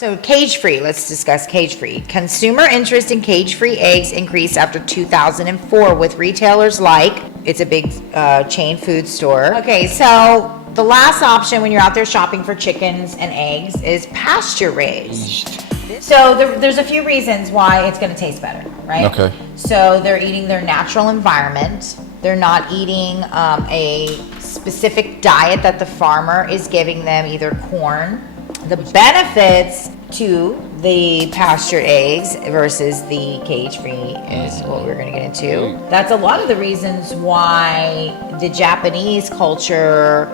So cage-free, let's discuss cage-free. Consumer interest in cage-free eggs increased after 2004 with retailers like, it's a big chain food store. Okay, so the last option when you're out there shopping for chickens and eggs is pasture raised. So there's a few reasons why it's going to taste better, right? Okay. So they're eating their natural environment. They're not eating a specific diet that the farmer is giving them, either corn. The benefits to the pastured eggs versus the cage-free is what we're going to get into. That's a lot of the reasons why the Japanese culture,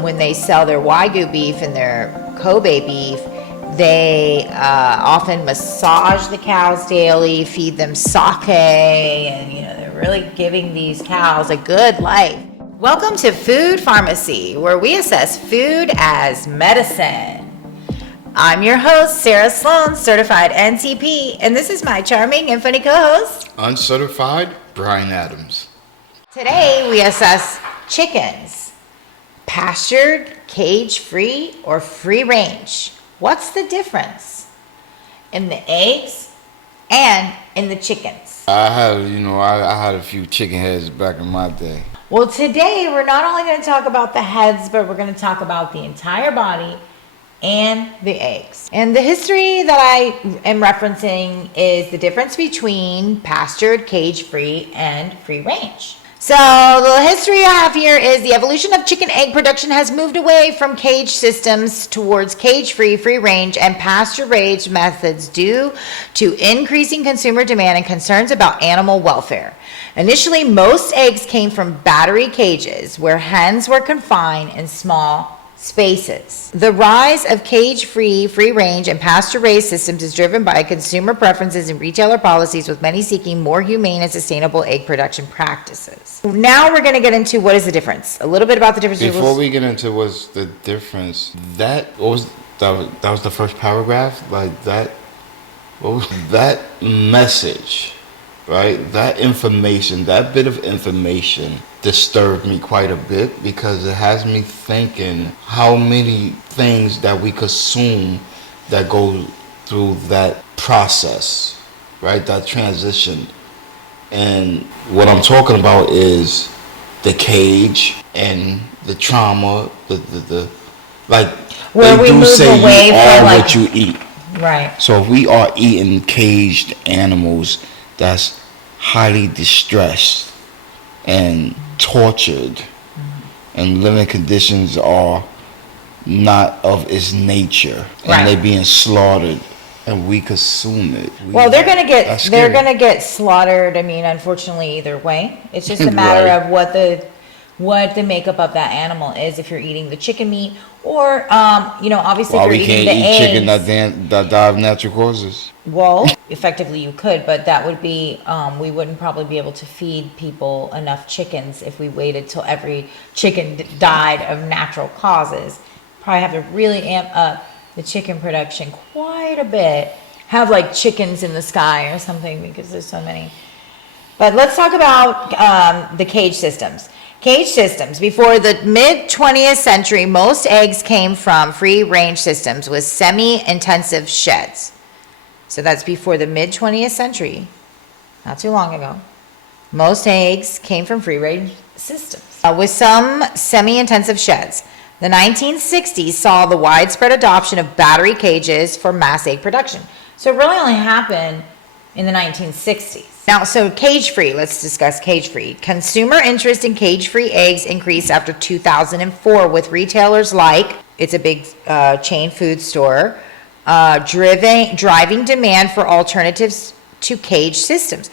when they sell their Wagyu beef and their Kobe beef, they often massage the cows daily, feed them sake, and they're really giving these cows a good life. Welcome to Food Farmacy, where we assess food as medicine. I'm your host, Sarah Sloan, certified NCP, and this is my charming and funny co-host, Uncertified Brian Adams. Today we assess chickens, pastured, cage-free, or free-range. What's the difference in the eggs and in the chickens? I had a few chicken heads back in my day. Well, today we're not only going to talk about the heads, but we're going to talk about the entire body and the eggs. And the history that I am referencing is the difference between pastured, cage-free, and free-range. So the history I have here is the evolution of chicken egg production has moved away from cage systems towards cage-free, free-range, and pasture-raised methods due to increasing consumer demand and concerns about animal welfare. Initially, most eggs came from battery cages where hens were confined in small spaces. The rise of cage-free, free-range, and pasture-raised systems is driven by consumer preferences and retailer policies, with many seeking more humane and sustainable egg production practices. Now we're going to get into what is the difference. A little bit about the difference. Before we get into what's the difference, that was the first paragraph. Like that, what was that message? Right, that information, that bit of information disturbed me quite a bit, because it has me thinking how many things that we consume that go through that process, right, that transition. And what I'm talking about is the cage and the trauma, the like, where they we do move say away you from, are like, what you eat. Right. So if we are eating caged animals that's highly distressed and tortured, and living conditions are not of its nature, and they're being slaughtered, and we consume it. Well, they're gonna get slaughtered. I mean, unfortunately, either way, it's just a matter of what the makeup of that animal is. If you're eating the chicken meat, or obviously, if you're eating the eggs. Why we can't eat chicken that die of natural causes? Well, effectively you could, but that would be, we wouldn't probably be able to feed people enough chickens if we waited till every chicken died of natural causes. Probably have to really amp up the chicken production quite a bit. Have like chickens in the sky or something, because there's so many. But let's talk about the cage systems. Cage systems. Before the mid-20th century, most eggs came from free-range systems with semi-intensive sheds. So that's before the mid-20th century, not too long ago. Most eggs came from free-range systems with some semi-intensive sheds. The 1960s saw the widespread adoption of battery cages for mass egg production. So it really only happened in the 1960s. Now, so cage-free, let's discuss cage-free. Consumer interest in cage-free eggs increased after 2004 with retailers like, it's a big chain food store, driving demand for alternatives to cage systems.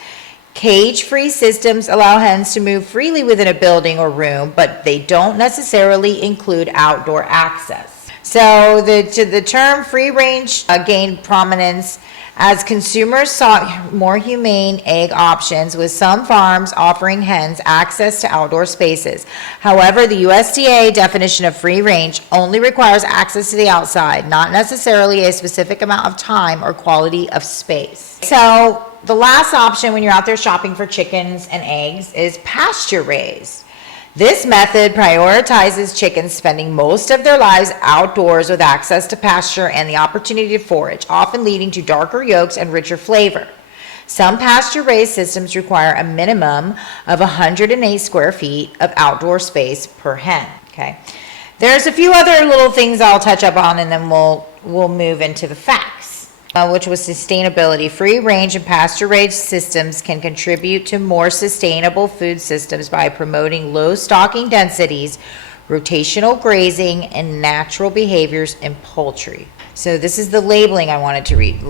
Cage-free systems allow hens to move freely within a building or room, but they don't necessarily include outdoor access. So the term free-range gained prominence as consumers sought more humane egg options, with some farms offering hens access to outdoor spaces. However, the USDA definition of free range only requires access to the outside, not necessarily a specific amount of time or quality of space. So the last option when you're out there shopping for chickens and eggs is pasture raised. This method prioritizes chickens spending most of their lives outdoors with access to pasture and the opportunity to forage, often leading to darker yolks and richer flavor. Some pasture-raised systems require a minimum of 108 square feet of outdoor space per hen. Okay. There's a few other little things I'll touch up on, and then we'll move into the facts, which was sustainability. Free-range and pasture-raised systems can contribute to more sustainable food systems by promoting low stocking densities, rotational grazing, and natural behaviors in poultry. So this is the labeling I wanted to read.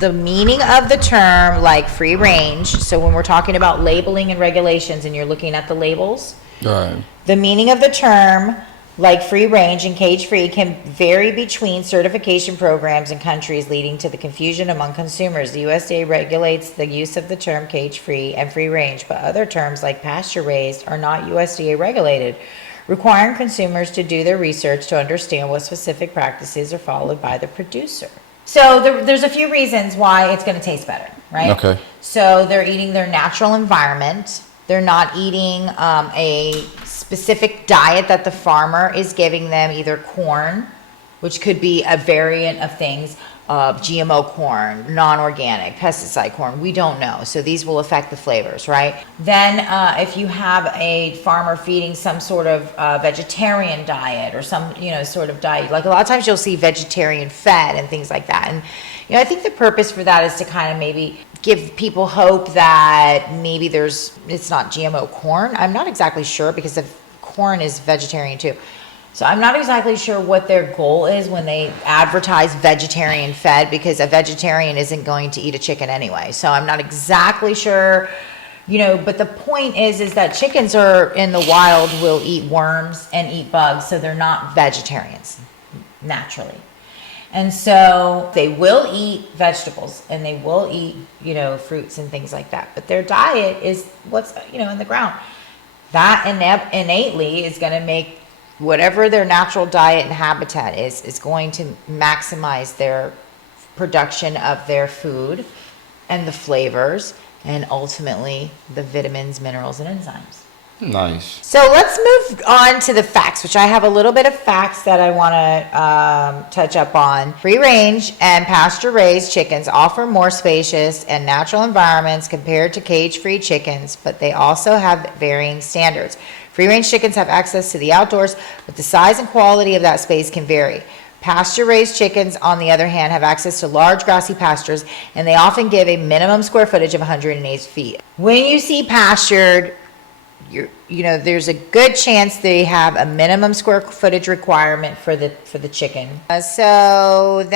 The meaning of the term, like free range, so when we're talking about labeling and regulations and you're looking at the labels, Right. the meaning of the term, like free range and cage free, can vary between certification programs and countries, leading to the confusion among consumers. The USDA regulates the use of the term cage free and free range, but other terms like pasture raised are not USDA regulated, requiring consumers to do their research to understand what specific practices are followed by the producer. So there's a few reasons why it's going to taste better, right? Okay. So they're eating their natural environment. They're not eating a specific diet that the farmer is giving them, either corn, which could be a variant of things, GMO corn, non-organic, pesticide corn, we don't know. So these will affect the flavors, right? Then if you have a farmer feeding some sort of vegetarian diet or some, sort of diet, like a lot of times you'll see vegetarian fed and things like that. And, I think the purpose for that is to kind of maybe give people hope that maybe it's not GMO corn. I'm not exactly sure, because the corn is vegetarian too. So I'm not exactly sure what their goal is when they advertise vegetarian fed, because a vegetarian isn't going to eat a chicken anyway. So I'm not exactly sure, but the point is that chickens are in the wild will eat worms and eat bugs. So they're not vegetarians naturally. And so they will eat vegetables and they will eat, fruits and things like that. But their diet is what's, in the ground. That innately is going to make whatever their natural diet and habitat is going to maximize their production of their food and the flavors and ultimately the vitamins, minerals, and enzymes. Nice. So let's move on to the facts, which I have a little bit of facts that I want to touch up on. Free range and pasture raised chickens offer more spacious and natural environments compared to cage free chickens, but they also have varying standards. Free range chickens have access to the outdoors, but the size and quality of that space can vary. Pasture raised chickens, on the other hand, have access to large grassy pastures, and they often give a minimum square footage of 108 feet. When you see pastured, there's a good chance they have a minimum square footage requirement for the chicken. So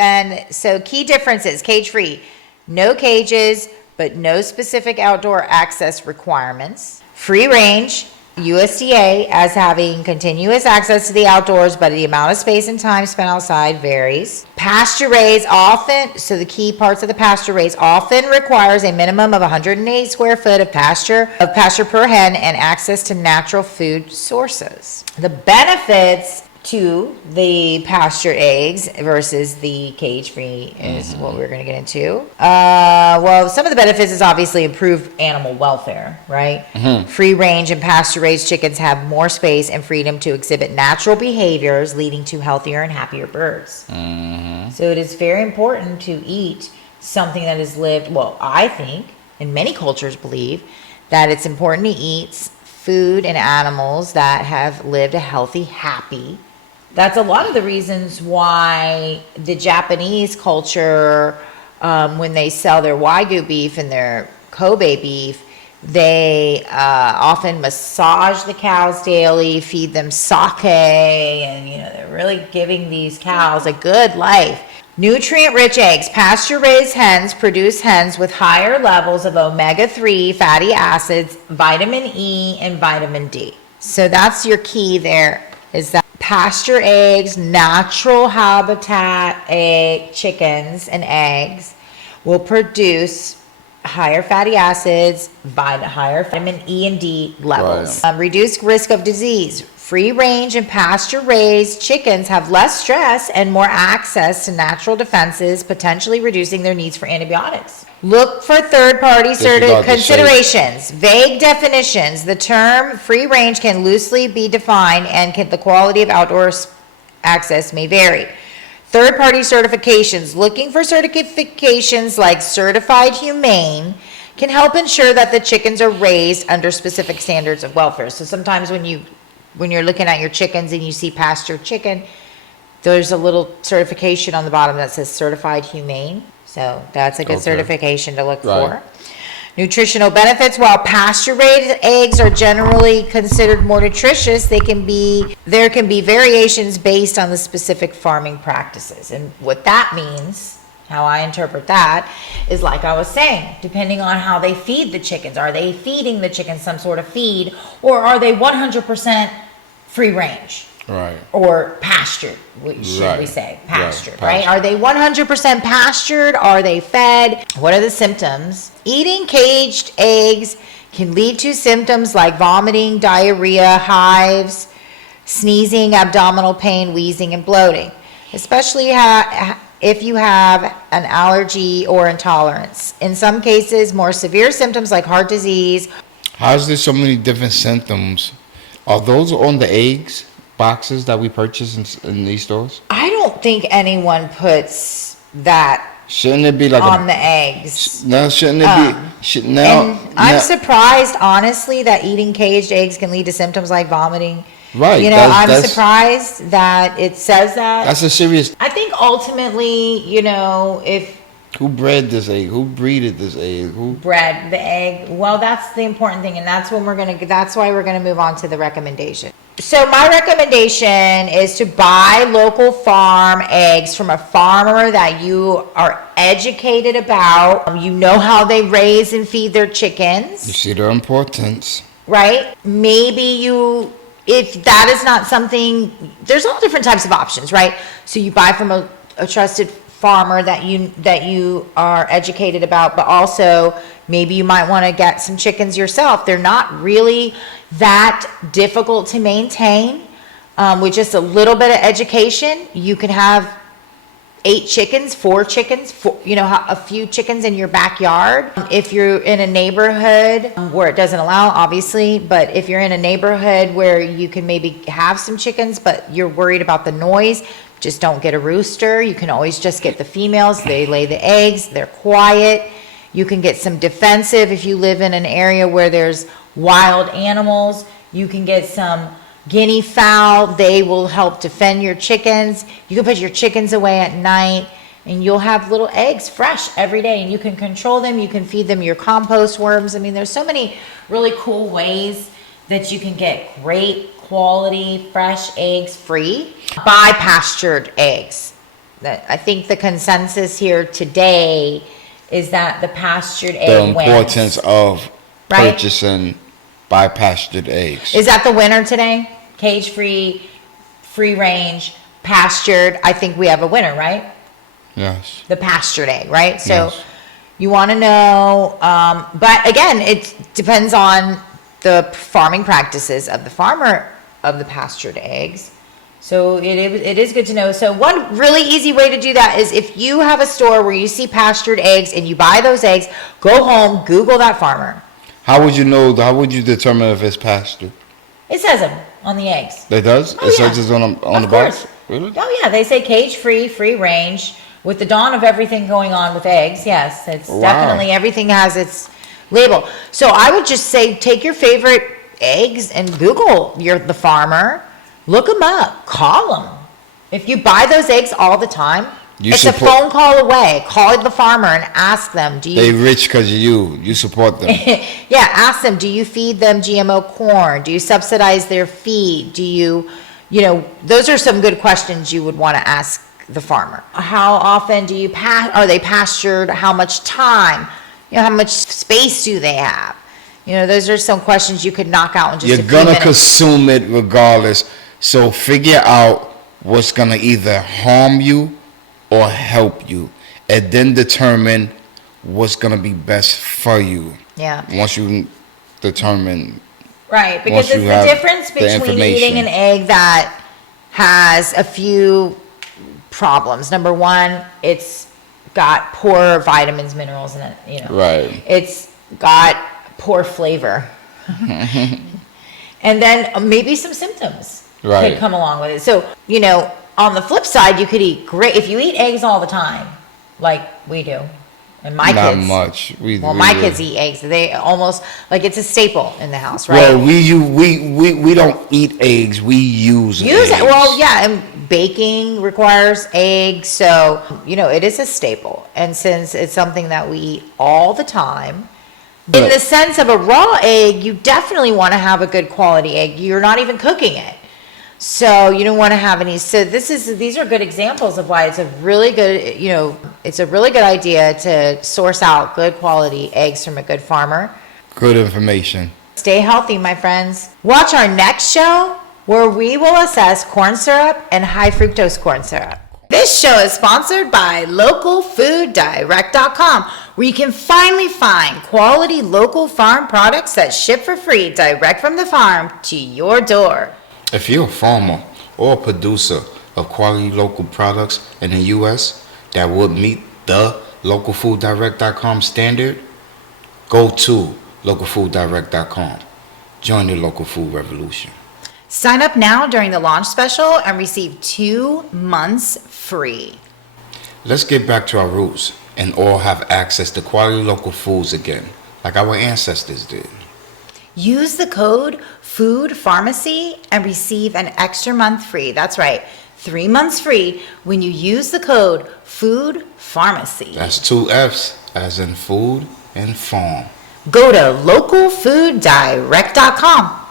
key differences: cage free, no cages, but no specific outdoor access requirements. Free range, USDA as having continuous access to the outdoors, but the amount of space and time spent outside varies. Pasture raised often, so the key parts of the pasture raised often requires a minimum of 108 square foot of pasture per hen and access to natural food sources. The benefits to the pasture eggs versus the cage free is what we're going to get into. Well, some of the benefits is obviously improved animal welfare, right? Free range and pasture raised chickens have more space and freedom to exhibit natural behaviors, leading to healthier and happier birds. So it is very important to eat something that has lived, well, I think, and many cultures believe, that it's important to eat food and animals that have lived a healthy, happy. That's a lot of the reasons why the Japanese culture, when they sell their Wagyu beef and their Kobe beef, they often massage the cows daily, feed them sake, and they're really giving these cows a good life. Nutrient-rich eggs. Pasture-raised hens produce hens with higher levels of omega-3 fatty acids, vitamin E, and vitamin D. So that's your key there, is that pasture eggs, natural habitat chickens and eggs will produce higher fatty acids, higher vitamin E and D levels. Reduced risk of disease. Free-range and pasture-raised chickens have less stress and more access to natural defenses, potentially reducing their needs for antibiotics. Look for third-party considerations, vague definitions. The term free-range can loosely be defined, and the quality of outdoor access may vary. Third-party certifications. Looking for certifications like Certified Humane can help ensure that the chickens are raised under specific standards of welfare. So sometimes when you're looking at your chickens and you see pastured chicken, there's a little certification on the bottom that says Certified Humane. So that's a good certification to look for. Nutritional benefits. While pasture-raised eggs are generally considered more nutritious, there can be variations based on the specific farming practices. And what that means, how I interpret that, is like I was saying, depending on how they feed the chickens. Are they feeding the chickens some sort of feed, or are they 100% free range? Right. Or pastured, should we say, pastured, right? Are they 100% pastured? Are they fed? What are the symptoms? Eating caged eggs can lead to symptoms like vomiting, diarrhea, hives, sneezing, abdominal pain, wheezing, and bloating, especially if you have an allergy or intolerance. In some cases, more severe symptoms like heart disease. How is there so many different symptoms? Are those on the eggs boxes that we purchase in these stores? I don't think anyone puts that. Shouldn't it be like on the eggs? No, shouldn't it be? And I'm surprised, honestly, that eating caged eggs can lead to symptoms like vomiting. Right. You know, I'm surprised that it says that. That's a serious. I think ultimately, you know, who bred this egg? Who breeded this egg? Who bred the egg? Well, that's the important thing, and that's why we're gonna move on to the recommendation. So my recommendation is to buy local farm eggs from a farmer that you are educated about. You know how they raise and feed their chickens. You see their importance. Right? Maybe if that is not something, there's all different types of options, right? So you buy from a trusted farmer that you are educated about, but also maybe you might want to get some chickens yourself. They're not really that difficult to maintain. With just a little bit of education, you can have 8 chickens, 4 chickens, a few chickens in your backyard. If you're in a neighborhood where it doesn't allow, obviously, but if you're in a neighborhood where you can maybe have some chickens, but you're worried about the noise, just don't get a rooster. You can always just get the females. They lay the eggs. They're quiet. You can get some defensive if you live in an area where there's wild animals. You can get some guinea fowl. They will help defend your chickens. You can put your chickens away at night, and you'll have little eggs fresh every day, and you can control them. You can feed them your compost worms. I mean, there's so many really cool ways that you can get great quality fresh eggs free. Buy pastured eggs. I think the consensus here today is that the pastured egg wins. The importance of purchasing by pastured eggs. Is that the winner today? Cage free, free range, pastured. I think we have a winner, right? Yes. The pastured egg, right? So you want to know, but again, it depends on the farming practices of the farmer of the pastured eggs. So it is good to know. So one really easy way to do that is if you have a store where you see pastured eggs and you buy those eggs, go home, Google that farmer. How would you know? How would you determine if it's pastured? It says them on the eggs. It does? Oh, it says it's on the box? Really? Oh yeah, they say cage free, free range. With the dawn of everything going on with eggs, yes, it's definitely everything has its label. So I would just say take your favorite eggs and Google the farmer, look them up, call them. If you buy those eggs all the time, it's a phone call away. Call the farmer and ask them. They rich because you support them. Yeah, ask them. Do you feed them GMO corn? Do you subsidize their feed? Do you those are some good questions you would want to ask the farmer. How often are they pastured? How much time? How much space do they have? Those are some questions you could knock out in just a few minutes. You're gonna consume it regardless. So figure out what's gonna either harm you or help you, and then determine what's gonna be best for you. Yeah. Once you determine Right, because Once you it's the have difference the between eating information. an egg that has a few problems. Number one, it's got poor vitamins, minerals in it, you know. Right. It's got poor flavor. And then maybe some symptoms Right. could come along with it. So, you know, on the flip side, you could eat great, if you eat eggs all the time, like we do, and my Not kids. much. Well, my kids eat eggs. They almost, like, it's a staple in the house, right? Well, we don't eat eggs. We use Use eggs. it. Well, yeah, and baking requires eggs, so you know it is a staple. And since it's something that we eat all the time, in But- the sense of a raw egg, you definitely want to have a good quality egg. You're not even cooking it, so you don't want to have any. So these are good examples of why it's a really good, you know, it's a really good idea to source out good quality eggs from a good farmer. Good information. Stay healthy, my friends. Watch our next show where we will assess corn syrup and high fructose corn syrup. This show is sponsored by localfooddirect.com, where you can finally find quality local farm products that ship for free direct from the farm to your door. If you're a farmer or a producer of quality local products in the U.S. that would meet the localfooddirect.com standard, go to localfooddirect.com. Join the local food revolution. Sign up now during the launch special and receive 2 months free. Let's get back to our roots and all have access to quality local foods again, like our ancestors did. Use the code FOODPharmacy and receive an extra month free. That's right, 3 months free when you use the code FOODPharmacy. That's 2 F's, as in food and farm. Go to localfooddirect.com.